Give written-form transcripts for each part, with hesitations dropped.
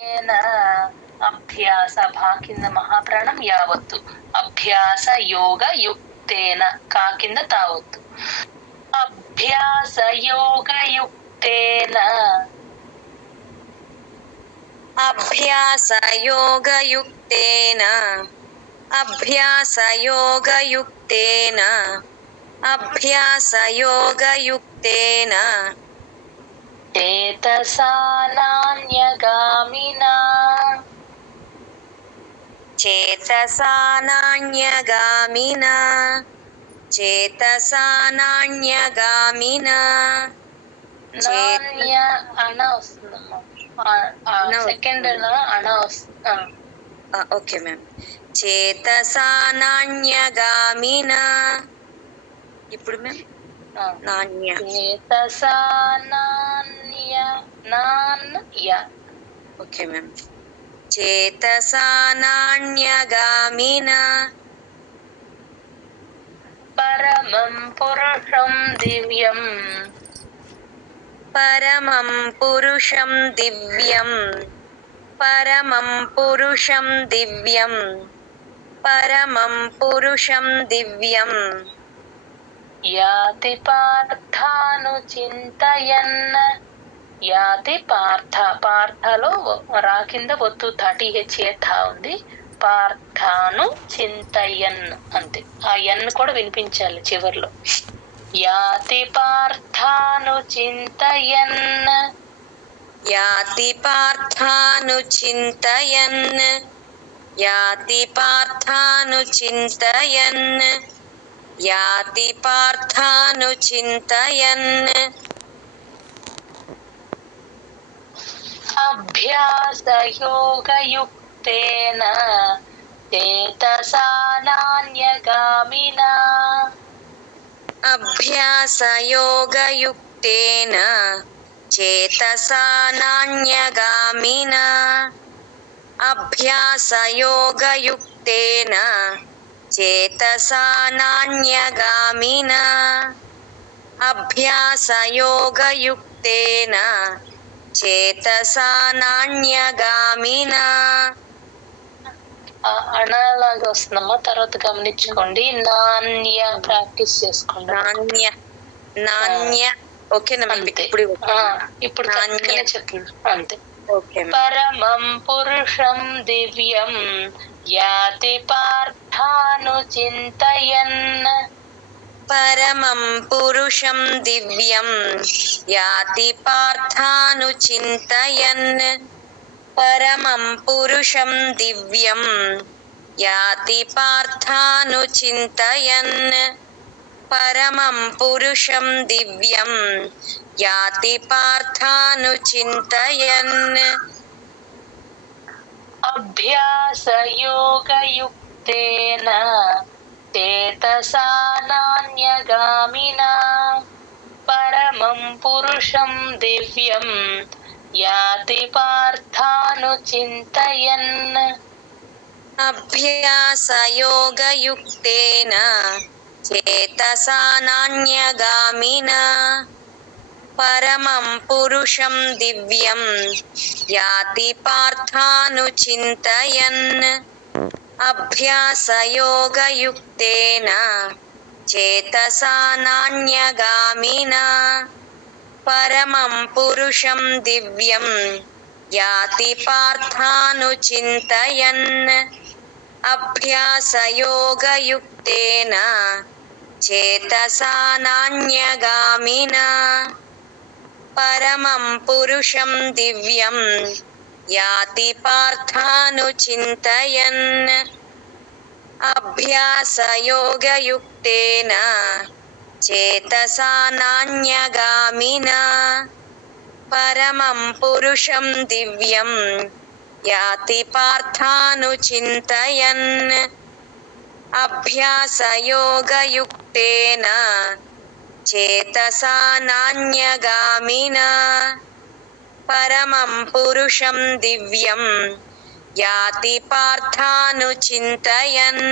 येन अभ्यास भा కింద మహాప్రాణం యావత్తు అభ్యాస యోగ యుక్తేన కా కింద తావత్తు అభ్యాస యోగ యుక్తేన అభ్యాస యోగ యుక్తేన అభ్యాస యోగ యుక్తేన అభ్యాస యోగ యుక్తేన చేతసా నాన్యగామినా చేతసా నాన్యగామినా చేతసా నాన్యగామినా నాన్య అణ వస్తుందమ్మా సెకండ్ అణ వస్తుంది ఓకే మ్యామ్ చేతసా నాన్యగామినా ఇప్పుడు మ్యామ్ నాన్య చేతసా నాన్య నాన్య ఓకే మ్యామ్ చేతసా నాన్యగామినా పరమం పురుషం దివ్యం పరమం పురుషం దివ్యం పరమం పురుషం దివ్యం పరమం పురుషం దివ్యం యాతి పార్థాను చింతయన్ యాతి పార్థ పార్థలో రా కింద ఒత్తు 30 థా ఉంది పార్థాను చింతయన్ అంతే ఆ ఎన్ కూడా వినిపించాలి చివర్లో యాతి పార్థాను చింతయన్ యాతి పార్థాను చింతయన్ యాతి పార్థాను చింతయన్ యాతి పార్థాను చింతయన్ అభ్యాస యోగ యుక్తేన చేతసా నాన్యగామినా అభ్యాస యోగ యుక్తేన చేతసా నాన్యగామినా అభ్యాస యోగ యుక్తేన చేతసా నాన్యగామినా అభ్యాస యోగ యుక్తేన చేతసా నాన్యగామినా అణలాగా వస్తుందమ్మా తర్వాత గమనించుకోండి నాణ్య ప్రాక్టీస్ చేసుకోండి నాణ్య నాణ్య ఓకేనా ఇప్పుడు ఇప్పుడు నాణ్య చెప్తుంది అంతే ఓకే పరమం పురుషం దివ్యం యాతి పార్థాను చింతయన్ పరమం పురుషం దివ్యం యాతి పార్థాను చింతయన్ పరమం పురుషం దివ్యం యాతి పార్థాను చింతయన్ పరమం పురుషం దివ్యం యాతి పార్థాను చింతయన్ అభ్యాస యోగ యుక్తేన చేతసా నాన్యగామినా పరమం పురుషం దివ్యం యాతి పార్థాను చింతయన్ అభ్యాస యోగ యుక్తేన చేతసా నాన్యగామినా పరమం పురుషం దివ్యం యాతి పార్థాను చింతయన్ అభ్యాస యోగ యుక్తేన చేతసా నాన్యగామినా పరమం పురుషం దివ్యం యాతి పార్థాను చింతయన్ అభ్యాస యోగ యుక్తేన చేతసా నాన్యగామినా పరమం పురుషం దివ్యం యాతి పార్థాను చింతయన్ అభ్యాస యోగ యుక్తేన చేతసా నాన్యగామినా పరమం పురుషం దివ్యం యాతి పార్థాను చింతయన్ అభ్యాస యోగ యుక్తేన చేతసా నాన్యగామినా పరమం పురుషం దివ్యం యాతి పార్థాను చింతయన్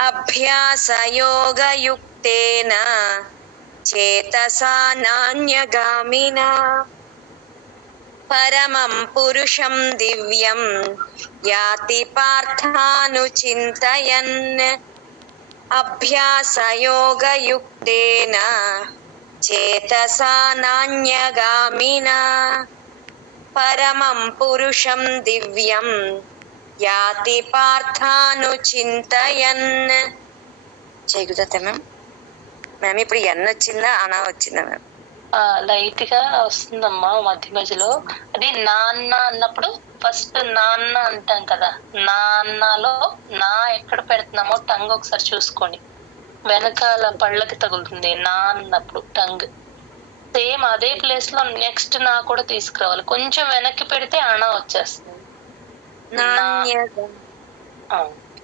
అభ్యాస యోగ యుక్తేన చేతసా నాన్యగామినా పరమం పురుషం దివ్యం యాతి పార్థానుచింతయన్ అభ్యాసయోగయుక్తేన చేతసా నాన్యగామినా పరమం పురుషం దివ్యం యాతి పార్థానుచింతయన్. జయగుదత్త మ్యామ్ ఇప్పుడు ఎన్ వచ్చిందా అనా వచ్చిందా మ్యామ్? లైట్ గా వస్తుందమ్మా మధ్య మధ్యలో. అది నాన్న అన్నప్పుడు ఫస్ట్ నాన్న అంటాం కదా, నాన్నలో నా ఎక్కడ పెడుతున్నామో టంగ్ ఒకసారి చూసుకోండి. వెనకాల పళ్ళకి తగులుతుంది నా అన్నప్పుడు టంగ్. సేమ్ అదే ప్లేస్ లో నెక్స్ట్ నా కూడా తీసుకురావాలి. కొంచెం వెనక్కి పెడితే అణ వచ్చేస్తుంది.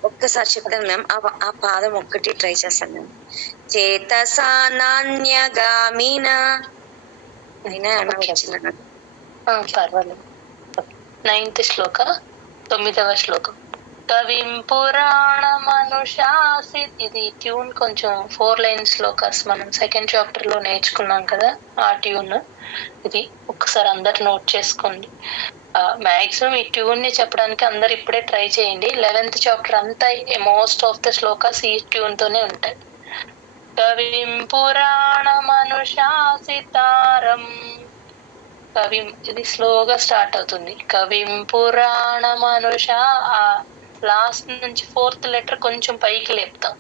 ఒక్కసారి చెప్తాను మ్యామ్. ఆ పాదం ఒక్కటి ట్రై చేస్తాను మ్యామ్. చేతసా నాన్యగామినా అయినా పర్వాలేదు. 9th శ్లోక 9వ శ్లోకం. కవిం పురాణమనుశాసి. ఇది ట్యూన్ కొంచెం 4 లైన్ శ్లోకాస్ మనం సెకండ్ చాప్టర్ లో నేర్చుకున్నాం కదా, ఆ ట్యూన్ ఇది. ఒక్కసారి అందరు నోట్ చేసుకోండి. మాక్సిమం ఈ ట్యూన్ ని చెప్పడానికి అందరు ఇప్పుడే ట్రై చేయండి. 11th చాప్టర్ అంతా మోస్ట్ ఆఫ్ ద శ్లోకాస్ ఈ ట్యూన్ తోనే ఉంటాయి. కవిం పురాణమనుశాసితారం. కవిం ఇది స్లోగా స్టార్ట్ అవుతుంది. కవిం పురాణమనుషా. లాస్ట్ నుంచి 4th లెటర్ కొంచెం పైకి లేపుతాం.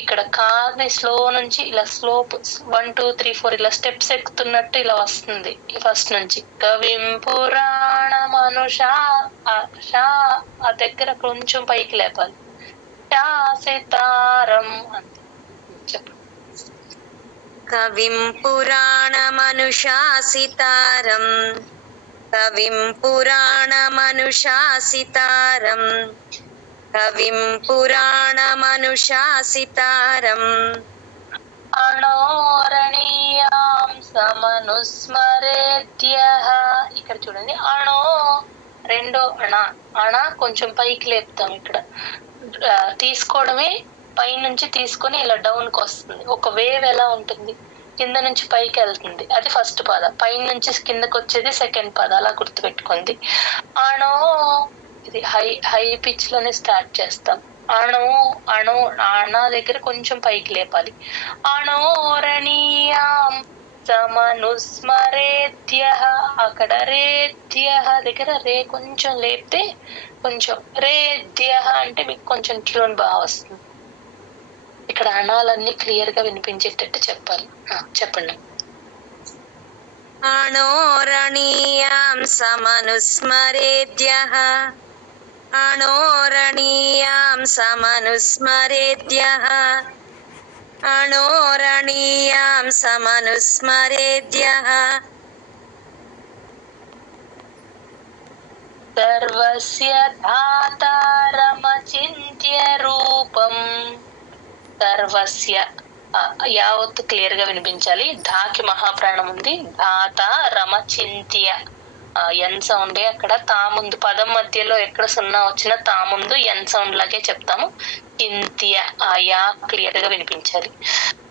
ఇక్కడ కాని స్లో నుంచి ఇలా స్లోప్ 1 2 3 4 ఇలా స్టెప్స్ ఎక్కుతున్నట్టు ఇలా వస్తుంది ఫస్ట్ నుంచి. కవిం పురాణమనుషా. ఆ దగ్గర కొంచెం పైకి లేపాలి. శాసితారం అంతే. చెప్పండి. కవిం పురాణమనుశాసితారం. కవిం పురాణమనుశాసితారం. కవిం పురాణమనుశాసితారం. అణోరణీయాం సమనుస్మరేద్యః. ఇక్కడ చూడండి, అణో రెండో అణ. అణ కొంచెం పైకి లేపుతాం. ఇక్కడ తీసుకోవడమే పైనుంచి తీసుకొని ఇలా డౌన్ కి వస్తుంది. ఒక వేవ్ ఎలా ఉంటుంది, కింద నుంచి పైకి వెళ్తుంది, అది ఫస్ట్ పాద. పైన నుంచి కిందకి వచ్చేది సెకండ్ పాద. అలా గుర్తుపెట్టుకుంది. అణో ఇది హై పిచ్ లోనే స్టార్ట్ చేస్తాం. అణో అణో అణ దగ్గర కొంచెం పైకి లేపాలి. అణోరణీయాం సమనుస్మరేద్యః. అక్కడ రేద్యః దగ్గర రే కొంచెం లేపితే కొంచెం రేద్యః అంటే మీకు కొంచెం ట్యూన్ బాగా వస్తుంది. ఇక్కడ అణాలన్నీ క్లియర్ గా వినిపించేటట్టు చెప్పాలి. చెప్పండి. అణోరణీయాం సమనుస్మరేద్యః. అణోరణీయాం సమనుస్మరేద్యః. అణోరణీయాం సమనుస్మరేద్యః. సర్వస్య ధాతారమచింత్య రూపం. సర్వస్య యావత్తు క్లియర్ గా వినిపించాలి. ధాకి మహాప్రాణం ఉంది. ధాత రమచింత్య ఎన్ సౌండే. అక్కడ తా ముందు పదం మధ్యలో ఎక్కడ సున్నా వచ్చినా తా ముందు ఎన్ సౌండ్ లాగే చెప్తాము. చింత్య ఆ యా క్లియర్ గా వినిపించాలి.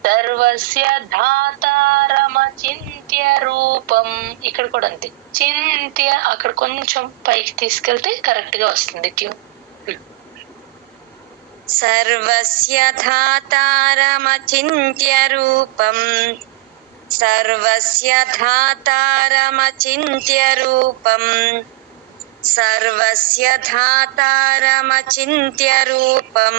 సర్వస్య ధాతారమచింత్య రూపం. ఇక్కడ కూడా అంతే. చింత్య అక్కడ కొంచెం పైకి తీసుకెళ్తే కరెక్ట్ గా వస్తుంది ట్యూన్. సర్వస్య ధాతారమచింత్య రూపం. సర్వస్య ధాతారమచింత్య రూపం. సర్వస్య ధాతారమచింత్య రూపం.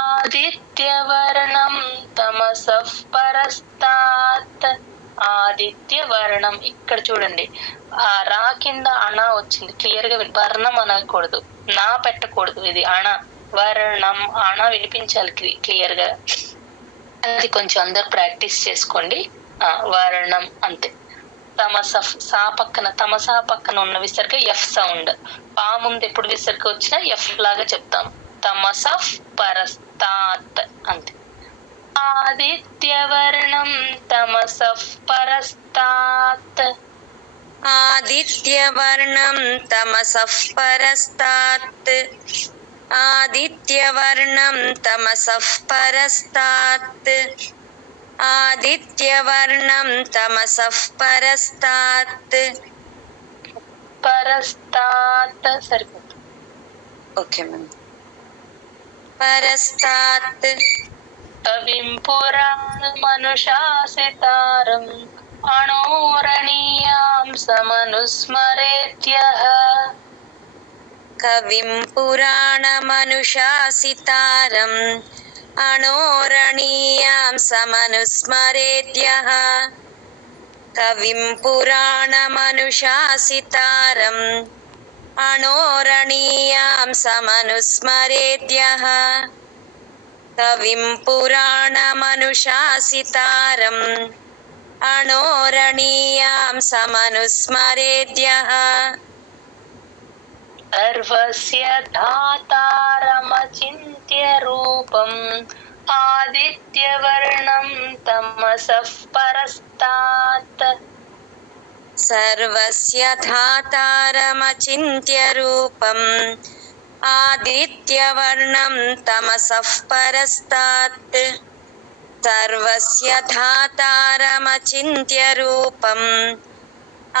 ఆదిత్యవర్ణం తమసః పరస్తాత్. ఆదిత్యవర్ణం ఇక్కడ చూడండి, ఆ రా కింద అణ వచ్చింది. క్లియర్ గా వర్ణం అనకూడదు, నా పెట్టకూడదు. ఇది అణ వర్ణం. అణ వినిపించాలి క్లియర్ గా. అది కొంచెం అందరు ప్రాక్టీస్ చేసుకోండి. వర్ణం అంతే. తమస సా పక్కన తమసా పక్కన ఉన్న విసర్గ ఎఫ్ సౌండ్. పా ముందు ఎప్పుడు విసర్గ వచ్చినా ఎఫ్ లాగా చెప్తాం. తమసః పరస్తాత్ అంతే. ఆదిత్యవర్ణం తమసః పరస్తాత్. ఆదిత్యవర్ణం తమసః పరస్తాత్. ఆదిత్యవర్ణం తమసః పరస్తాత్. ఆదిత్యవర్ణం తమసః పరస్తాత్. పరస్తాత్ సరిపోతుంది. Okay ma'am. పరస్తాత్ కవిం పురాణమనుశాసితారం అణోరణీయాం సమనుస్మరేత్యః. కవిం పురాణమనుశాసితారం అణోరణీయాం సమనుస్మరేత్యః. కవిం పురాణమనుశాసితారం అణోరణీయాం సమనుస్మరేత్యః. కవిం పురాణమనుశాసితారం అణోరణీయాం సమనుస్మరేత్యః. సర్వస్య ధాతారమచింత్య రూపం ఆదిత్యవర్ణం తమసః పరస్తాత్. సర్వస్య ధాతారమచింత్య రూపం ఆదిత్యవర్ణం తమసః పరస్తాత్. సర్వస్య ధాతారమచింత్య రూపం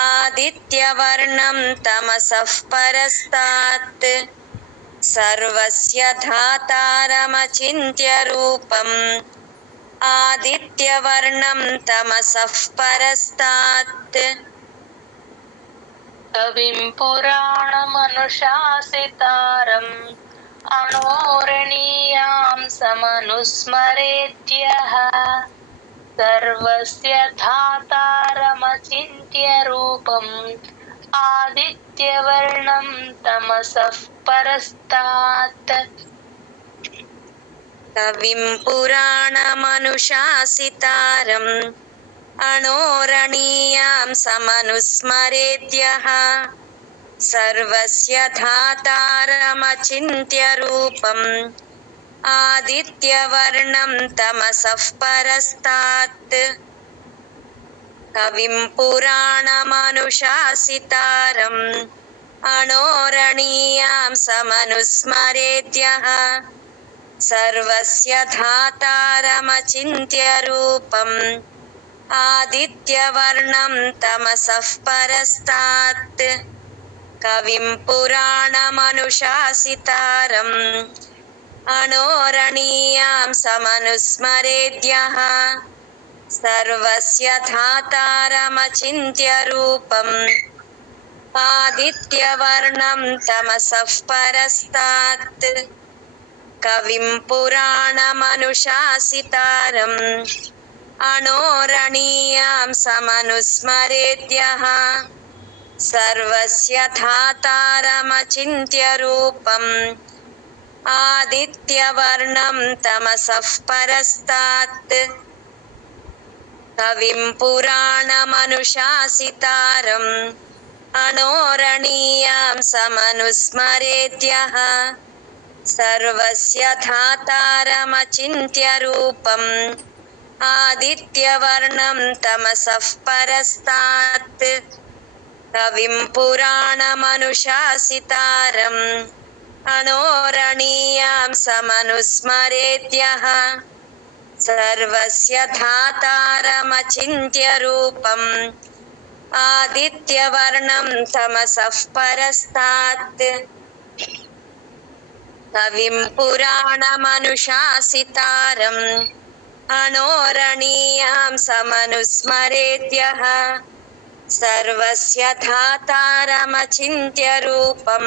ఆదిత్యవర్ణం తమసః పరస్తాత్. సర్వస్య ధాతారమచింత్య రూపం ఆదిత్యవర్ణం తమసః పరస్తాత్. కవిం పురాణమనుశాసితారం అణోరణీయాం సమనుస్మరేత్యః. సర్వస్య ధాతారమచింత్య రూపం ఆదిత్యవర్ణం తమసః పరస్తాత్. కవిం పురాణమనుశాసితారం అణోరణీయాం సమనుస్మరేత్యః. సర్వస్య ధాతారమచింత్య రూపం ఆదిత్యవర్ణం తమసః పరస్తాత్. కవిం పురాణమనుశాసితారం అణోరణీయాం సమనుస్మరేత్యః. సర్వస్య ధాతారమచింత్య రూపం ఆదిత్యవర్ణం తమసః పరస్తాత్. కవిం పురాణమనుశాసితారం అణోరణీయాం సమనుస్మరేత్యః. సర్వస్య ధాతారమచింత్య రూపం ఆదిత్యవర్ణం తమసః పరస్తాత్. కవిం పురాణమనుశాసితారం అణోరణీయాం సమనుస్మరేత్యః. సర్వస్య ధాతారమచింత్య రూపం ఆదిత్యవర్ణం తమసః పరస్తాత్. కవిం పురాణమనుశాసితారం అణోరణీయాం సమనుస్మరేత్యః. సర్వస్య ధాతారమచింత్య రూపం ఆదిత్యవర్ణం తమసః పరస్తాత్. కవిం పురాణమనుశాసితారం అణోరణీయాం సమనుస్మరేత్యః. సర్వస్య ధాతారమచింత్య రూపం ఆదిత్యవర్ణం తమసః పరస్తాత్. కవిం పురాణమనుశాసితారం అణోరణీయాం సమనుస్మరేత్యః. సర్వస్య ధాతారమచింత్య రూపం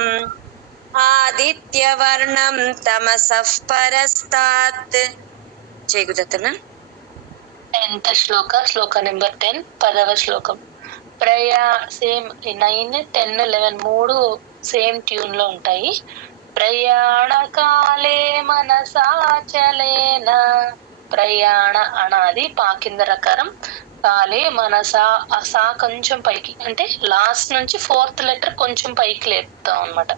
ఆదిత్యవర్ణం తమసః పరస్తాత్. జై గురుదత్త. ఎంత శ్లోక నెంబర్ 10 10వ శ్లోకం. సేమ్ 9, 10, 11 మూడు సేమ్ ట్యూన్ లో ఉంటాయి. ప్రయాణకాలే మనసాచలేన. ప్రయాణ అనాది పా కింద రకారం, కాలే మనసా అసా కొంచెం పైకి, అంటే లాస్ట్ నుంచి 4th లెటర్ కొంచెం పైకి లేపుతాం అనమాట.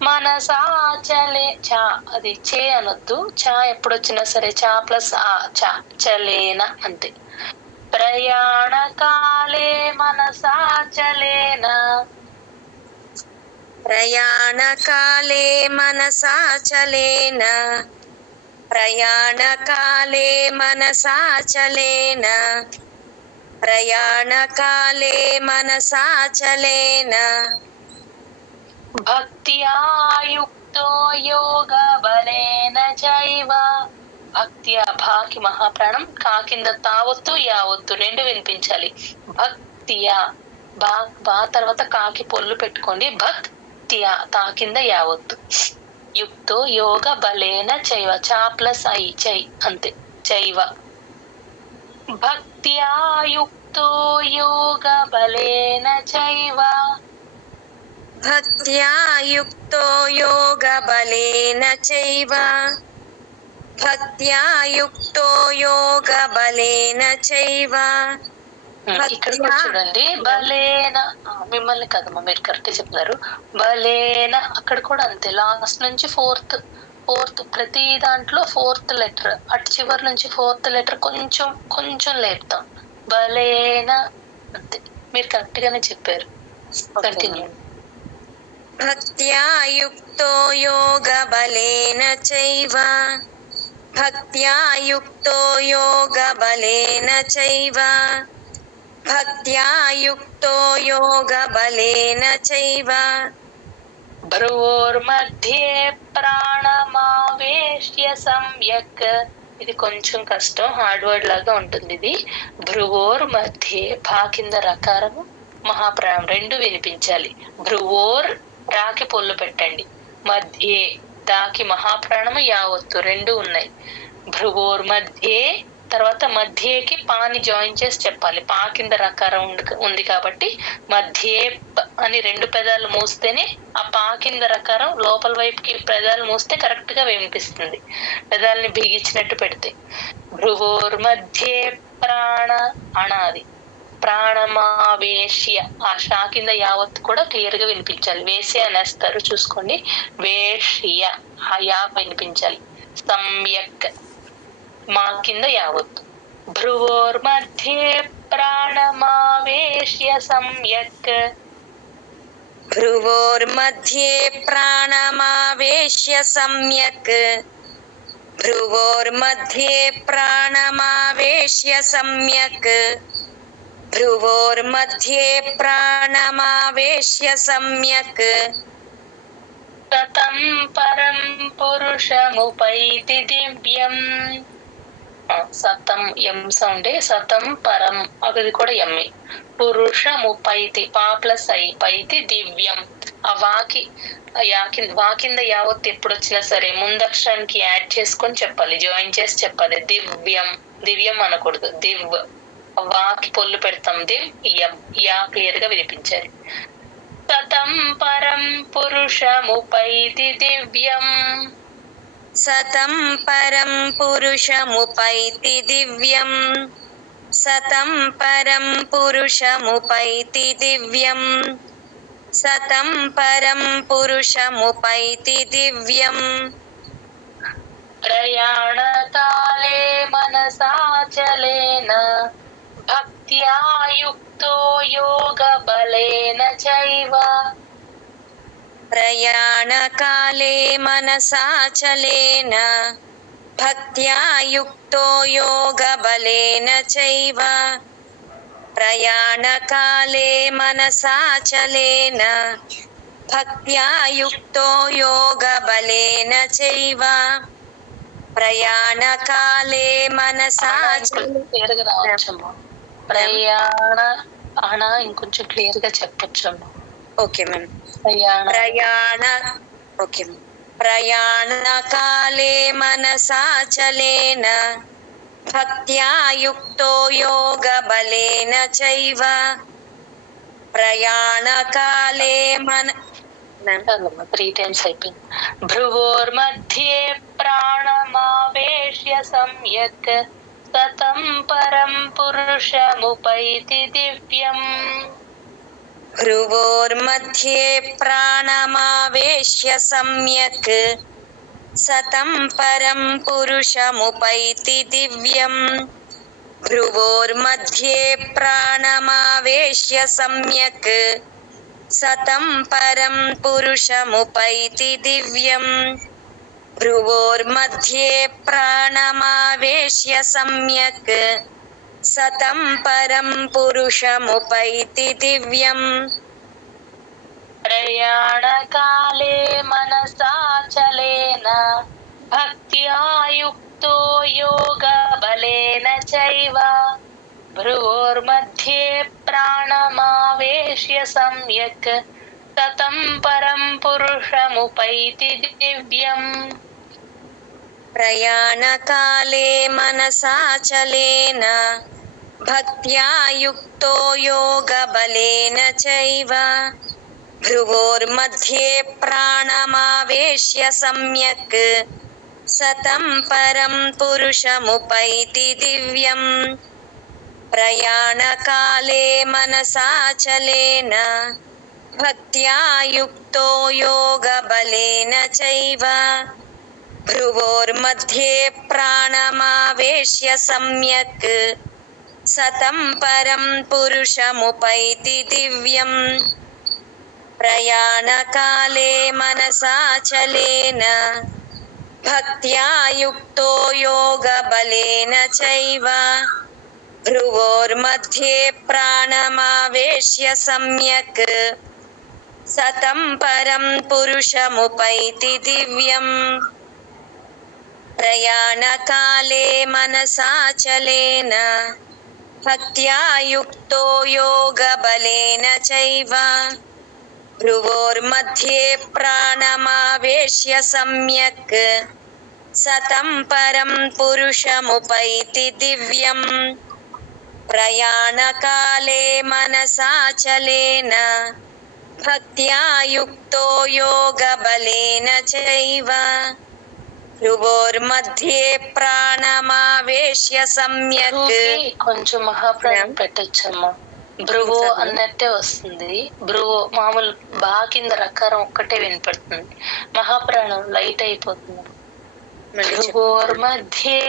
మనసాచలే చా, అది చే అనొద్దు. చా ఎప్పుడు వచ్చినా సరే చా ప్లస్ ఆ చా చలేన అంతే. ప్రయాణకాలే మనసాచలేన. ప్రయాణకాలే మనసాచలేన. प्रयाणकाले मनसाचलेन प्रयाणकाले मनसाचलेन భక్త్యా యుక్తో యోగ బలేన చైవ. భక్త్యా భాకి మహాప్రాణం, కా కింద తావొత్తు యావొత్తు రెండు వినిపించాలి. భక్త్యా బా తర్వాత కాకి పొల్లు పెట్టుకోండి. భక్త్యా తా కింద యావొత్తు. యుక్తో యోగ బలేన చైవ, చా ప్లస్ ఐ చై అంతే, చైవ. భక్త్యా యుక్తో యోగ బలేన చైవ. भक्त्या युक्तो योगबलेन चैव भक्त्या युक्तो योगबलेन चैव. ఇక్కడ కూడా చూడండి, బలేన మిమ్మల్ని కదమ్మా, మీరు కరెక్ట్ చెప్తారు. బలేన అక్కడ కూడా అంతే, లాస్ట్ నుంచి ఫోర్త్ ప్రతి దాంట్లో ఫోర్త్ లెటర్, అటు చివరి నుంచి ఫోర్త్ లెటర్ కొంచెం కొంచెం లేపుతాం. బలేన అంతే, మీరు కరెక్ట్ గానే చెప్పారు. కంటిన్యూ. भक्त्या युक्तो योगबलेन चैव भक्त्या युक्तो योगबलेन चैव भक्त्या युक्तो योगबलेन चैव. భ్రువోర్మధ్యే ప్రాణమావేశ్య సమ్యక్. ఇది కొంచెం కష్టం, హార్డ్ వర్డ్ లాగా ఉంటుంది ఇది. భ్రువోర్ మధ్యే, భా కింద రకారము మహాప్రాణం రెండు వినిపించాలి. భ్రువోర్ రాకి పొల్లు పెట్టండి, మధ్యే దాకి మహాప్రాణము యావత్తు రెండు ఉన్నాయి. భ్రువోర్ మధ్యే తర్వాత మధ్యకి పాని జాయిన్ చేసి చెప్పాలి. పా కింద రకారం ఉంది కాబట్టి మధ్యే అని రెండు పెదాలు మూస్తేనే ఆ పా కింద రకారం లోపల వైపుకి పెదాలు మూస్తే కరెక్ట్ గా వినిపిస్తుంది, పెదాలని బిగించినట్టు పెడితే. భ్రువోర్ మధ్యే ప్రాణ అనాది, ప్రాణమావేశ్య ఆ షా కింద యావత్తు కూడా క్లియర్ గా వినిపించాలి. వేసే అనేస్తారు చూసుకోండి, వేష్య ఆ యా వినిపించాలి. సమ్యక్ మా కింద యావత్తు. భ్రువోర్ మధ్యే ప్రాణమావేశ్య సమ్యక్. भ्रुवोर्मध्ये प्राणमावेश्य सम्यक् भ्रुवोर्मध्ये प्राणमावेश्य सम्यक् भ्रुवोर्मध्ये प्राणमावेश्य सम्यक्. సతం పరం పురుషముపైతి దివ్యం. సతం ఎం సౌండే, సతం పరం అది కూడా ఎమ్మి. పురుషముపైతి పా ప్లస్ ఐ, పైతి దివ్యం. ఆ వాకి వా కింద యావత్తు ఎప్పుడు వచ్చినా సరే ముందక్షరానికి యాడ్ చేసుకొని చెప్పాలి, జాయిన్ చేసి చెప్పాలి. దివ్యం, దివ్యం అనకూడదు, దివ్. వాకి పొల్లు పెడతాం, దివ్ యం, యా క్లియర్ గా వినిపించాలి. సతం పరం పురుషముపైతి దివ్యం. సతం పరం పురుషముపైతి దివ్యం సతం పరం పురుషముపైతి దివ్యం సతం పరం పురుషముపైతి దివ్యం. ప్రయాణకాలే మనసాచలేన భక్త్యా యుక్తో యోగ బలేన చైవ. ప్రయాణకాలే మనసాచలేన భక్త్యా యుక్తో యోగబలేన చైవ. ప్రయాణకాలే మనసాచలేన భక్త్యా యుక్తో యోగబలేన చైవ. ప్రయాణకాలే క్లియర్ గా రావచ్చమ్మా. ప్రయాణ అన ఇంకొంచెం క్లియర్ గా చెప్పొచ్చమ్మా. Okay ma'am. ఓకే. ప్రయాణకాలే మనసాచలేన భక్త్యా యుక్తో యోగబలేన చైవ. ప్రయాణకాలే మన 3 times అయిపోయింది. భ్రువోర్మధ్యే ప్రాణమావేశ్య సమ్యక్ సతం పరం పురుషముపైతి దివ్యం. భ్రువోర్मध्ये ప్రాణమావేశ్య సమ్యక్ సతం పరం పురుషముపైతి దివ్యం. భ్రువోర్मध्ये ప్రాణమావేశ్య సమ్యక్ సతం పరం పురుషముపైతి దివ్యం. भ्रुवोर्मध्ये प्राणमावेश्य सम्यक् सतं परं पुरुषमुपैति दिव्यम् प्रयाणकाले मनसाचलेन भक्त्या युक्तो योगबलेन चैव भ्रुवोर्मध्ये प्राणमावेश्य सम्यक् ततं परं पुरुषमुपैति दिव्यम् प्रयाणकाले मनसाचलेन भक्त्या युक्तो योगबलेन चैव भ्रुवोर्मध्ये प्राणमावेश्य सम्यक् सतं परं पुरुषमुपैति दिव्यम् प्रयाणकाले मनसाचलेन भक्त्या युक्तो योगबलेन चैव भ्रुवोर्मध्ये प्राणमावेश्य सम्यक् सतं परं पुरुषमुपैति दिव्यम् प्रयाणकाले मनसाचलेन भक्त्या युक्तो योगबलेन चैव भ्रुवोर्मध्ये प्राणमावेश्य सम्यक् सतं परं पुरुषमुपैति दिव्यम् प्रयाणकाले मनसाचलेन भक्त्या युक्तो योगबलेन चैव भ्रुवोर्मध्ये प्राणमावेश्य सम्यक् सतं परं पुरुषमुपैति दिव्यम् प्रयाणकाले मनसाचलेन भक्त्या युक्तो योगबलेन चैव भ्रुवोर्मध्ये ప్రాణమావేశ్య సమ్యక్. కొంచెం మహాప్రాణం పెట్టొచ్చమ్మా. భ్రువో అన్నట్టే వస్తుంది. భ్రువో మామూలు బా కింద రకారం ఒక్కటే వినపడుతుంది. మహాప్రాణం లైట్ అయిపోతుంది. భ్రువోర్మధ్యే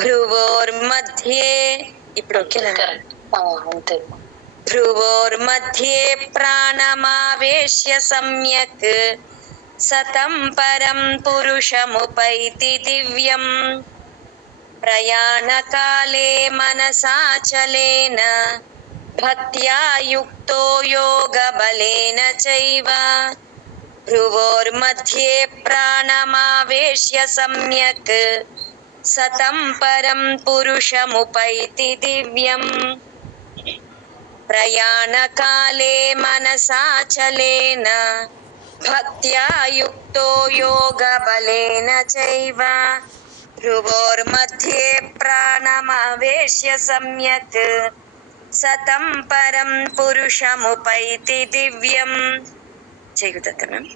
భ్రువోర్మధ్యే ఇప్పుడు ఓకేనా? అంతే. భ్రువోర్मध्ये ప్రాణమావేశ్య సమ్యక్ సతం పరం పురుషముపైతి దివ్యం ప్రయాణకాలే మనసాచలేన భక్త్యా యుక్తో యోగబలేన చైవ భ్రువోర్मध्ये ప్రాణమావేశ్య సమ్యక్ సతం పరం పురుషముపైతి దివ్యం ప్రయాణకాలే మనసాచలేన భక్త్యా యుక్తో యోగబలేన చైవ భ్రువోర్मध्ये ప్రాణమావేశ్య సమ్యక్ సతం పరం పురుషముపైతి దివ్యం. జై గురుదత్త మ్యామ్.